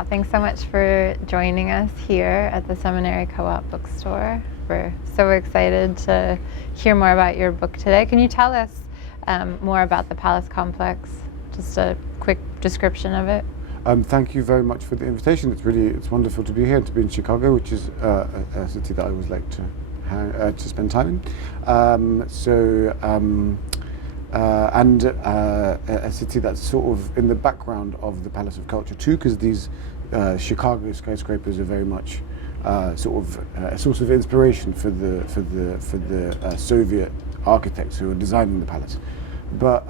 Wow, thanks so much for joining us here at the Seminary Co-op bookstore. We're so excited to hear more about your book today. Can you tell us more about the Palace Complex? Just a quick description of it. Thank you very much for the invitation. It's wonderful to be here and to be in Chicago, which is a city that I always like to spend time in. A city that's sort of in the background of the Palace of Culture too, because these Chicago skyscrapers are very much sort of a source of inspiration for the Soviet architects who were designing the palace. But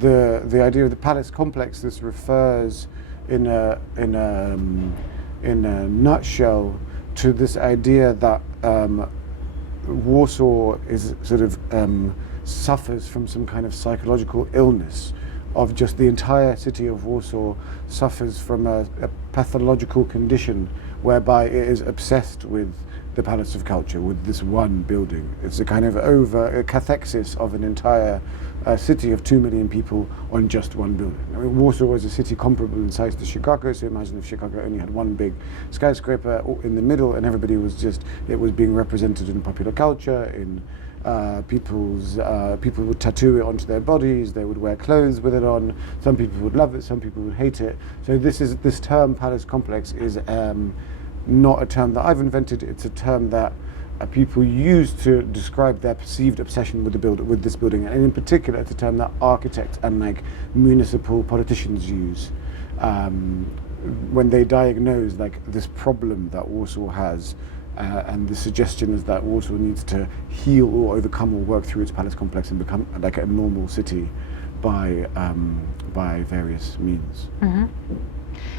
the idea of the Palace Complex, this refers in a nutshell to this idea that Warsaw is sort of suffers from some kind of psychological illness, of just the entire city of Warsaw suffers from a pathological condition whereby it is obsessed with the Palace of Culture, with this one building. It's a kind of a cathexis of an entire city of 2 million people on just one building. I mean, Warsaw was a city comparable in size to Chicago, so imagine if Chicago only had one big skyscraper in the middle and everybody was it was being represented in popular culture, in people would tattoo it onto their bodies, they would wear clothes with it on, some people would love it, some people would hate it. So this term Palace Complex is not a term that I've invented, it's a term that people use to describe their perceived obsession with this building, and in particular it's a term that architects and like municipal politicians use when they diagnose like this problem that Warsaw has. And the suggestion is that Warsaw needs to heal or overcome or work through its palace complex and become like a normal city by various means. Mm-hmm.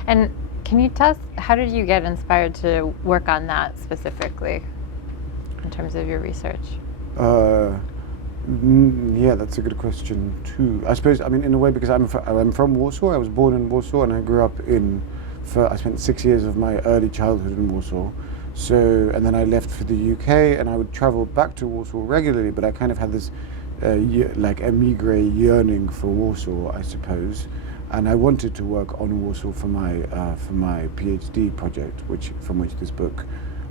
And can you tell us, how did you get inspired to work on that specifically in terms of your research? Yeah, that's a good question too. I suppose, I mean, in a way, because I'm from Warsaw. I was born in Warsaw and I grew up I spent 6 years of my early childhood in Warsaw. So, and then I left for the UK and I would travel back to Warsaw regularly, but I kind of had this like emigre yearning for Warsaw, I suppose. And I wanted to work on Warsaw for my PhD project, from which this book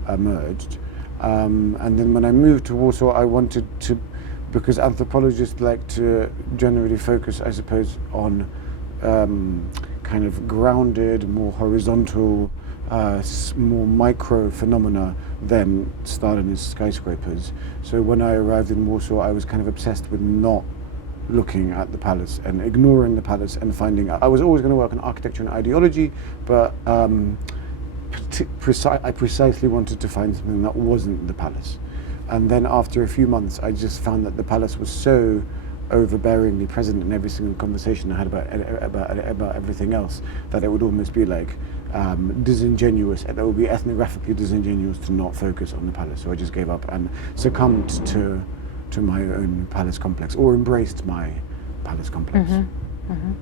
emerged. And then when I moved to Warsaw, I wanted to, because anthropologists like to generally focus, I suppose, on kind of grounded, more horizontal, more micro phenomena than Stalinist skyscrapers. So when I arrived in Warsaw, I was kind of obsessed with not looking at the palace and ignoring the palace and finding out. I was always going to work on architecture and ideology, but I precisely wanted to find something that wasn't the palace. And then after a few months, I just found that the palace was so overbearingly present in every single conversation I had about everything else that it would almost be like disingenuous, and it would be ethnographically disingenuous to not focus on the palace. So I just gave up and succumbed to my own palace complex, or embraced my palace complex. Mm-hmm. Mm-hmm.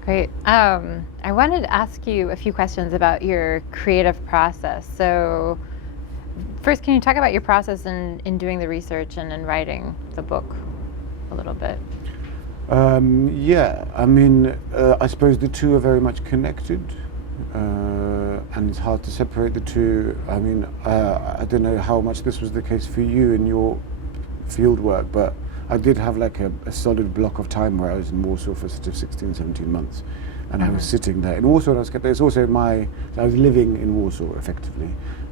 Great. I wanted to ask you a few questions about your creative process. So first, can you talk about your process in doing the research and in writing the book a little bit? Yeah, I mean, I suppose the two are very much connected. And it's hard to separate the two. I mean, I don't know how much this was the case for you in your field work, but I did have like a solid block of time where I was in Warsaw for sort of 16, 17 months, and I was sitting there in Warsaw, and I was living in Warsaw effectively,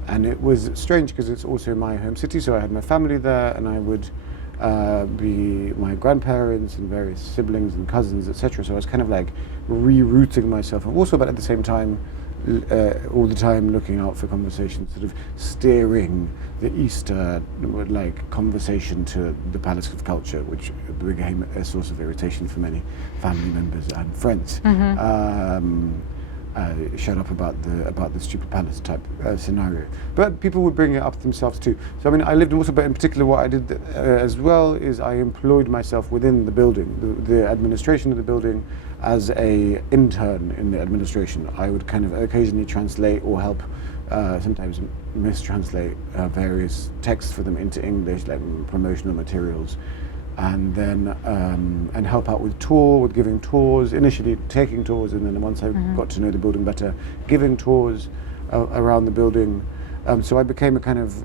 and it was strange because it's also my home city, so I had my family there, and I would be my grandparents and various siblings and cousins, etc. So I was kind of like rerouting myself in Warsaw, but at the same time, all the time looking out for conversations, sort of steering the Easter like conversation to the Palace of Culture, which became a source of irritation for many family members and friends. Mm-hmm. Shut up about the stupid palace type scenario, but people would bring it up themselves too. So I mean, I lived in Warsaw, but in particular, what I did as well is I employed myself within the building, the administration of the building, as a intern in the administration. I would kind of occasionally translate or help, sometimes mistranslate various texts for them into English, like promotional materials. and then and help out with giving tours. Initially taking tours, and then once I got to know the building better, giving tours around the building. So I became a kind of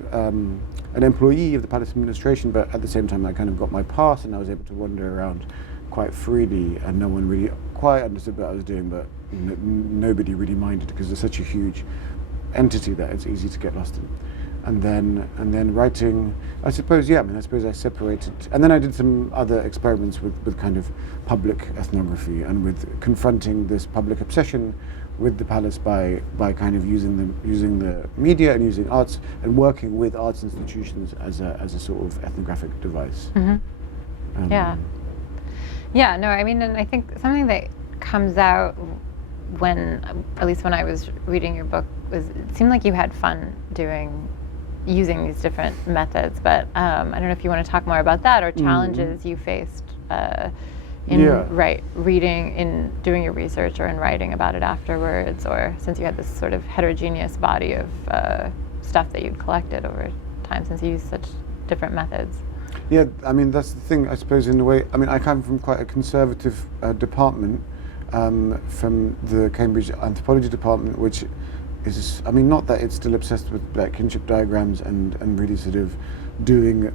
an employee of the palace administration, but at the same time I kind of got my pass, and I was able to wander around quite freely, and no one really quite understood what I was doing, but nobody really minded, because it's such a huge entity that it's easy to get lost in. And then writing, I suppose I separated, and then I did some other experiments with kind of public ethnography, and with confronting this public obsession with the palace by kind of using the media and using arts, and working with arts institutions as a sort of ethnographic device. No, I mean, and I think something that comes out when, at least when I was reading your book, was it seemed like you had fun using these different methods, but I don't know if you want to talk more about that, or challenges you faced in reading, in doing your research, or in writing about it afterwards, or since you had this sort of heterogeneous body of stuff that you'd collected over time, since you used such different methods. Yeah, I mean, that's the thing, I suppose, in a way. I mean, I come from quite a conservative department, from the Cambridge Anthropology Department, which is, I mean, not that it's still obsessed with like kinship diagrams and really sort of doing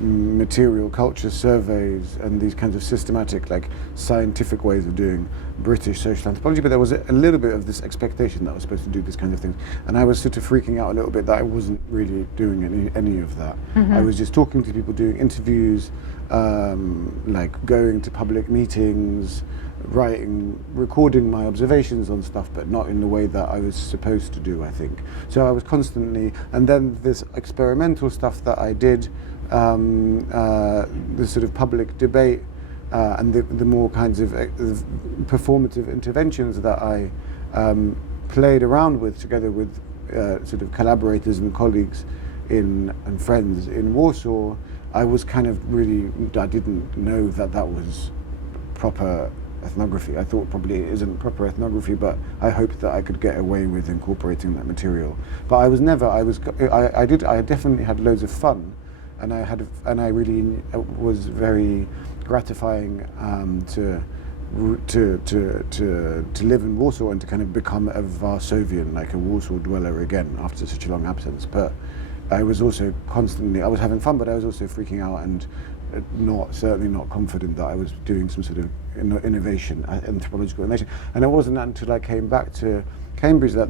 material culture surveys and these kinds of systematic, like scientific ways of doing British social anthropology, but there was a little bit of this expectation that I was supposed to do these kinds of things, and I was sort of freaking out a little bit that I wasn't really doing any of that. I was just talking to people, doing interviews, like going to public meetings, writing, recording my observations on stuff, but not in the way that I was supposed to do, I think. So I was constantly, and then this experimental stuff that I did, the sort of public debate, and the more kinds of performative interventions that I played around with, together with sort of collaborators and colleagues and friends in Warsaw, I was kind of really, I didn't know that was proper ethnography. I thought probably it isn't proper ethnography, but I hoped that I could get away with incorporating that material. But I was never, I definitely had loads of fun, and I really was very gratifying to live in Warsaw and to kind of become a Varsovian, like a Warsaw dweller again after such a long absence. But I was also constantly, I was having fun, but I was also freaking out and certainly not confident that I was doing some sort of innovation, anthropological innovation. And it wasn't until I came back to Cambridge that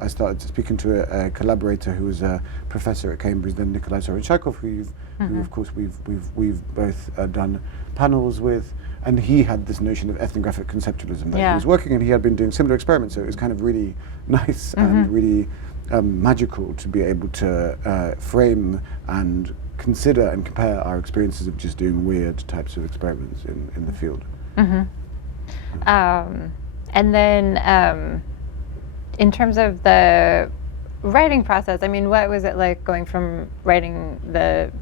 I started speaking to a collaborator who was a professor at Cambridge, then Nikolai Soronchakov, who of course we've both done panels with, and he had this notion of ethnographic conceptualism that he was working, and he had been doing similar experiments, so it was kind of really nice and really magical to be able to frame and consider and compare our experiences of just doing weird types of experiments in the field. And then in terms of the writing process, I mean, what was it like going from writing this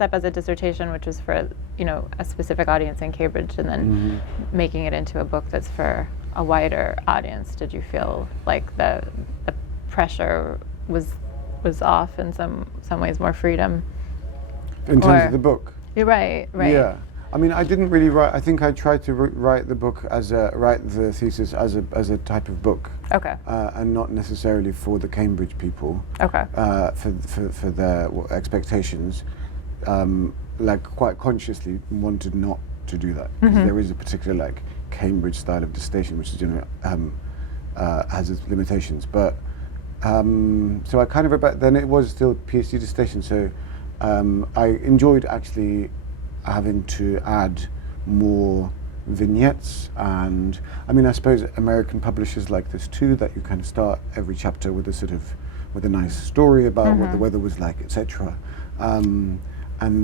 up as a dissertation, which was for, a specific audience in Cambridge, and then making it into a book that's for a wider audience? Did you feel like the pressure was off, in some ways more freedom? In terms of the book? You're right. Yeah. I mean, I didn't really write. I think I tried to write the book write the thesis as a type of book. Okay. And not necessarily for the Cambridge people. Okay. For their expectations, like quite consciously wanted not to do that, because there is a particular like Cambridge style of dissertation, which is has its limitations. But so I kind of then it was still a PhD dissertation. So I enjoyed actually having to add more vignettes, and I mean, I suppose American publishers like this too, that you kind of start every chapter with a nice story about what the weather was like, etc. And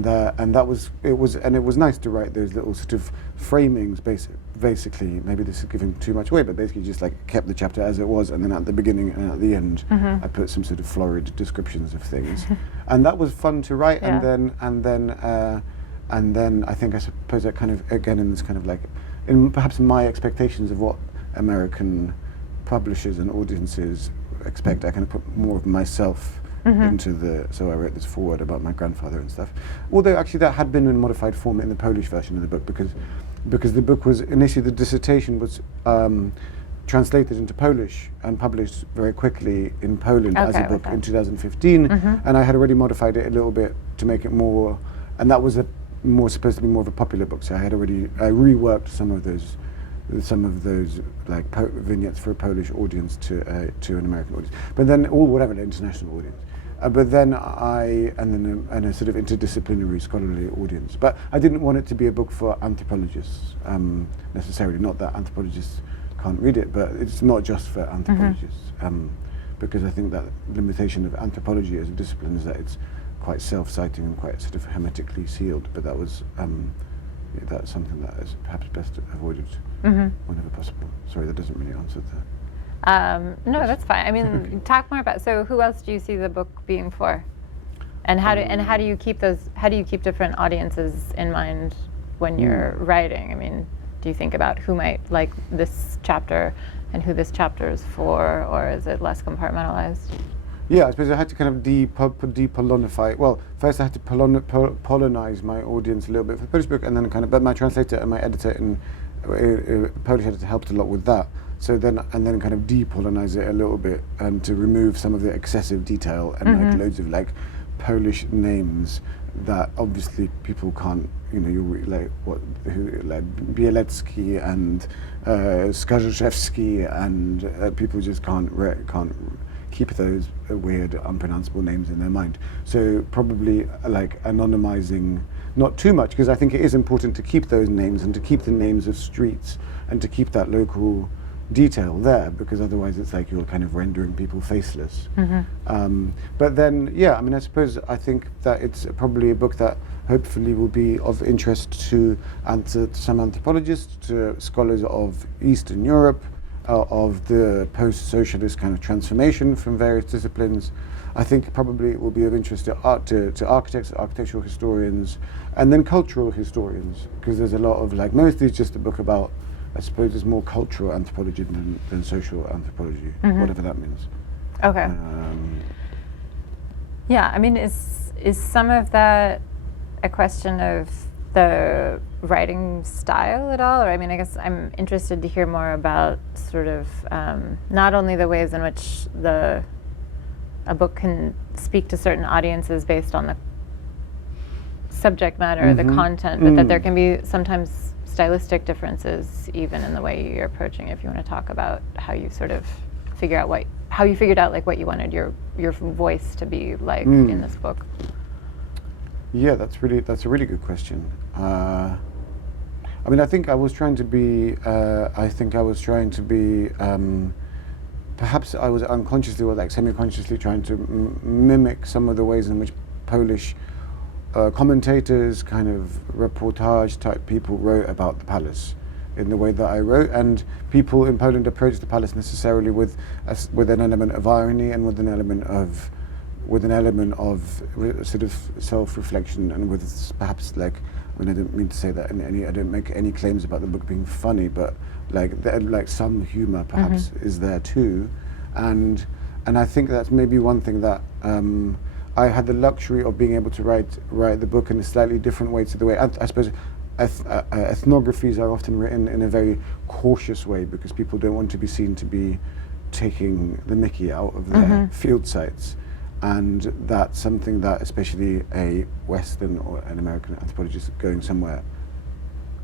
it was nice to write those little sort of framings, basically. Maybe this is giving too much away, but basically just like kept the chapter as it was, and then at the beginning and at the end, I put some sort of florid descriptions of things, and that was fun to write. And then I suppose that kind of, again, in this kind of like, in perhaps my expectations of what American publishers and audiences expect, I kind of put more of myself into the. So I wrote this foreword about my grandfather and stuff. Although actually that had been in modified form in the Polish version of the book because the book was initially, the dissertation was translated into Polish and published very quickly in Poland as a book in 2015, and I had already modified it a little bit to make it more, and that was supposed to be more of a popular book. So I reworked some of those like vignettes for a Polish audience to an American audience, but then an international audience. But then and a sort of interdisciplinary scholarly audience. But I didn't want it to be a book for anthropologists necessarily. Not that anthropologists can't read it, but it's not just for anthropologists, because I think that limitation of anthropology as a discipline is that it's quite self-citing and quite sort of hermetically sealed. But that was that's something that is perhaps best avoided whenever possible. Sorry, that doesn't really answer that. No, that's fine. I mean, talk more about. So, who else do you see the book being for, and how do you keep different audiences in mind when you're writing? I mean, do you think about who might like this chapter and who this chapter is for, or is it less compartmentalized? Yeah, I suppose I had to kind of de-Polonify. Well, first I had to Polonize my audience a little bit for the Polish book, and then but my translator and my editor in Polish editor helped a lot with that. So then kind of de-Polonize it a little bit, to remove some of the excessive detail and like loads of like Polish names that obviously people can't, like Bielecki and Skarzeszewski, and people just can't keep those weird, unpronounceable names in their mind. So probably like anonymizing, not too much, because I think it is important to keep those names and to keep the names of streets and to keep that local detail there, because otherwise it's like you're kind of rendering people faceless. But then, I think that it's probably a book that hopefully will be of interest to some anthropologists, to scholars of Eastern Europe, of the post-socialist kind of transformation from various disciplines. I think probably it will be of interest to architects, architectural historians, and then cultural historians, because there's a lot of mostly it's just a book about, I suppose it's more cultural anthropology than social anthropology, whatever that means. Okay. Yeah, I mean, is some of that a question of the writing style at all? Or I mean, I guess I'm interested to hear more about sort of not only the ways in which a book can speak to certain audiences based on the subject matter, the content, but that there can be sometimes stylistic differences even in the way you're approaching it. If you want to talk about how you sort of figured out what you wanted your voice to be like in this book. Yeah, that's a really good question. I mean, I think I was trying to be. Perhaps I was unconsciously or semi-consciously trying to mimic some of the ways in which Polish commentators, kind of reportage type people, wrote about the palace in the way that I wrote, and people in Poland approached the palace necessarily with an element of irony and with an element of sort of self-reflection, and with perhaps I don't mean to say that I don't make any claims about the book being funny, but some humor perhaps is there too, and I think that's maybe one thing that I had the luxury of being able to write the book in a slightly different way to the way I suppose ethnographies are often written in a very cautious way, because people don't want to be seen to be taking the mickey out of their field sites. And that's something that especially a Western or an American anthropologist going somewhere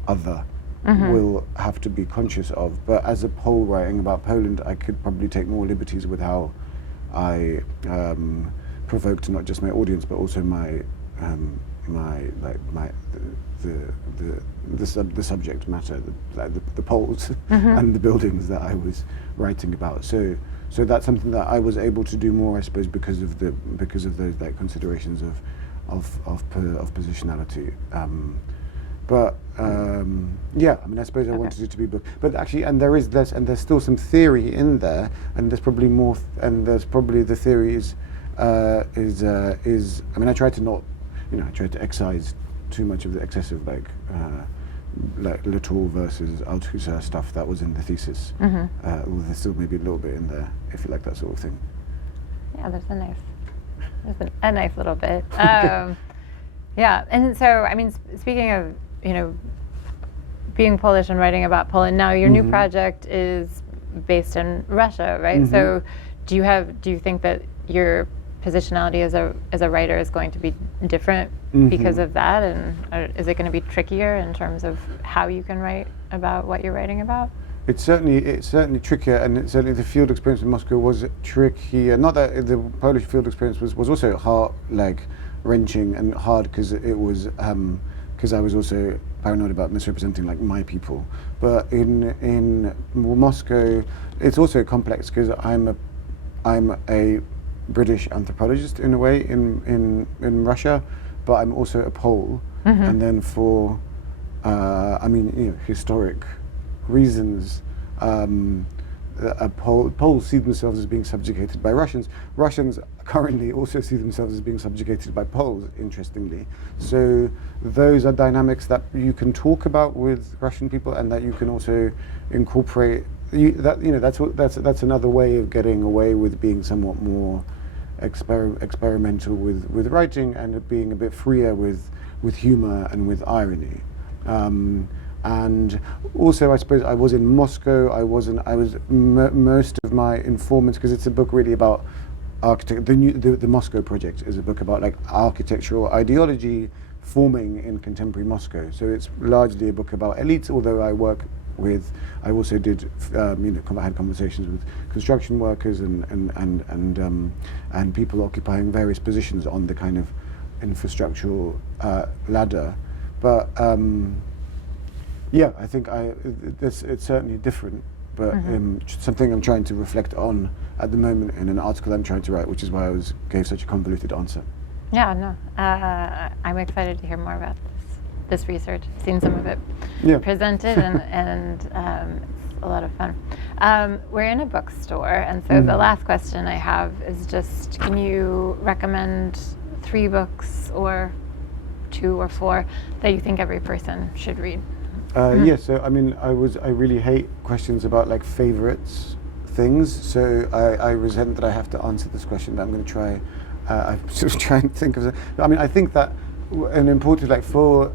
other will have to be conscious of. But as a Pole writing about Poland, I could probably take more liberties with how I provoked not just my audience but also the subject matter, the poles and the buildings that I was writing about. So that's something that I was able to do more, I suppose, because of those considerations of positionality. Yeah, I mean, I suppose I wanted it to be book, but actually, and there's still some theory in there, and there's probably more, and there's probably the theory is. I mean, I tried to excise too much of the excessive Latour versus Althusser stuff that was in the thesis. There's still maybe a little bit in there, if you like that sort of thing. Yeah, that's a nice Just a nice little bit. Yeah, and so, I mean, speaking of, being Polish and writing about Poland, now your new project is based in Russia, right? So do you think that your positionality as a writer is going to be different because of that, and is it going to be trickier in terms of how you can write about what you're writing about? It's certainly trickier, and certainly the field experience in Moscow was trickier. Not that the Polish field experience was also hard, like wrenching and hard, because it was because I was also paranoid about misrepresenting like my people. But in Moscow, it's also complex because I'm a British anthropologist in a way in Russia, but I'm also a Pole, and then for historic reasons, Poles see themselves as being subjugated by Russians. Russians currently also see themselves as being subjugated by Poles, interestingly. So those are dynamics that you can talk about with Russian people, and that you can also incorporate. That's another way of getting away with being somewhat more experimental with writing, and being a bit freer with humor and with irony. And also, I suppose I was in Moscow. Most of my informants, because it's a book really about architect. The Moscow project is a book about like architectural ideology forming in contemporary Moscow. So it's largely a book about elites. Although I also did, I had conversations with construction workers and people occupying various positions on the kind of infrastructural ladder. But yeah, I think it's certainly different, but something I'm trying to reflect on at the moment in an article I'm trying to write, which is why I gave such a convoluted answer. Yeah, no, I'm excited to hear more about this research. I've seen some of it presented, and it's a lot of fun. We're in a bookstore, and so the last question I have is just, can you recommend 3 books or 2 or 4 that you think every person should read? Yes, so I mean, I really hate questions about like favorites things, so I resent that I have to answer this question, but I'm going to try. I'm sort of trying to think of. I mean, I think that an important, like,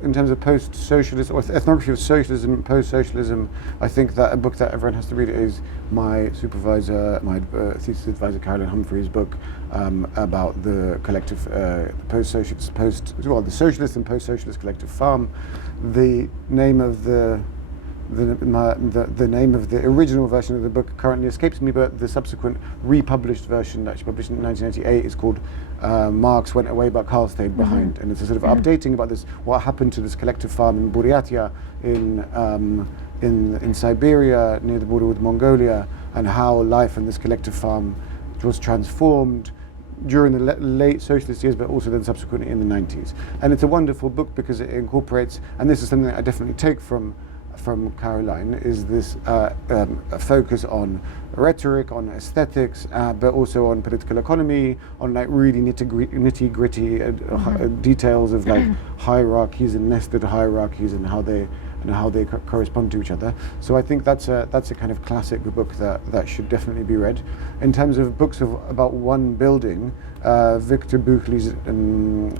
in terms of post-socialist or ethnography of socialism, post-socialism, I think that a book that everyone has to read is my supervisor, my thesis advisor, Caroline Humphrey's book about the collective the socialist and post-socialist collective farm. The name of the name of the original version of the book currently escapes me, but the subsequent republished version, actually published in 1998, is called Marx Went Away but Karl Stayed Behind, and it's a sort of updating about this, what happened to this collective farm in Buryatia in Siberia near the border with Mongolia, and how life in this collective farm was transformed during the late socialist years, but also then subsequently in the 90s. And it's a wonderful book because it incorporates, and this is something that I definitely take from Caroline, is this focus on rhetoric, on aesthetics, but also on political economy, on like really nitty gritty details of like hierarchies and nested hierarchies and how they correspond to each other. So I think that's a kind of classic book that should definitely be read. In terms of books about one building, Victor Buchli's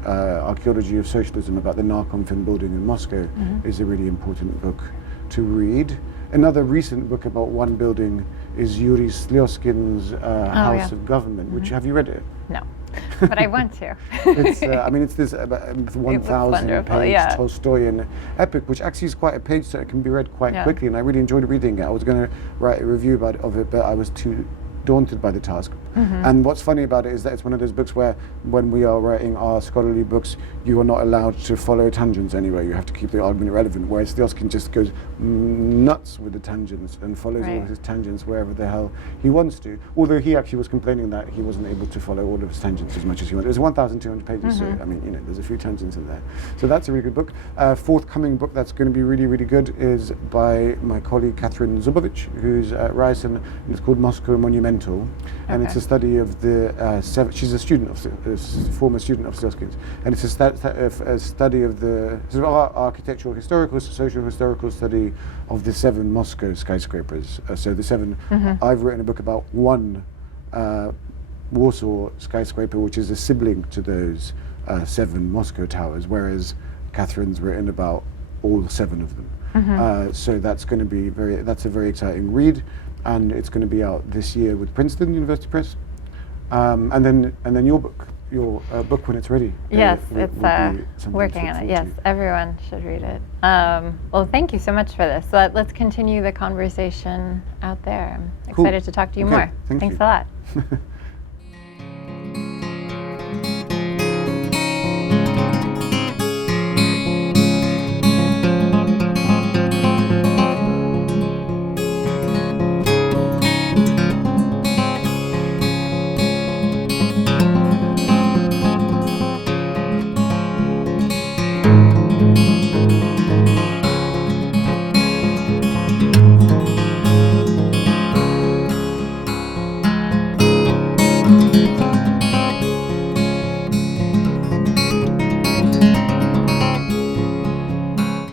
Archaeology of Socialism about the Narkomfin building in Moscow is a really important book to read. Another recent book about one building is Yuri Slyoskin's House of Government, which, have you read it? No, but I want to. It's this 1,000-page Tolstoyan epic, which actually is quite a page, so it can be read quite quickly, and I really enjoyed reading it. I was going to write a review of it, but I was too daunted by the task. And what's funny about it is that it's one of those books where, when we are writing our scholarly books, you are not allowed to follow tangents anywhere. You have to keep the argument relevant, whereas Slyoskin just goes nuts with the tangents and follows all of his tangents wherever the hell he wants to. Although he actually was complaining that he wasn't able to follow all of his tangents as much as he wanted. It was 1,200 pages, so I mean, there's a few tangents in there. So that's a really good book. Forthcoming book that's going to be really, really good is by my colleague Catherine Zubovic, who's at Rice, and it's called Moscow Monumental, and it's a study of the she's a student former student of Slyoskin's, and it's a study of the sort of architectural historical, social historical study of the 7 Moscow skyscrapers. So the 7. I've written a book about one Warsaw skyscraper, which is a sibling to those 7 Moscow towers, whereas Catherine's written about all 7 of them. So that's going to be that's a very exciting read, and it's going to be out this year with Princeton University Press. And then your book when it's ready. Yes, will it's be something to working look on it. forward Yes, to. everyone should read it. Well, thank you so much for this. Let's continue the conversation out there. I'm Cool. excited to talk to you Okay, more. thank Thanks you. a lot.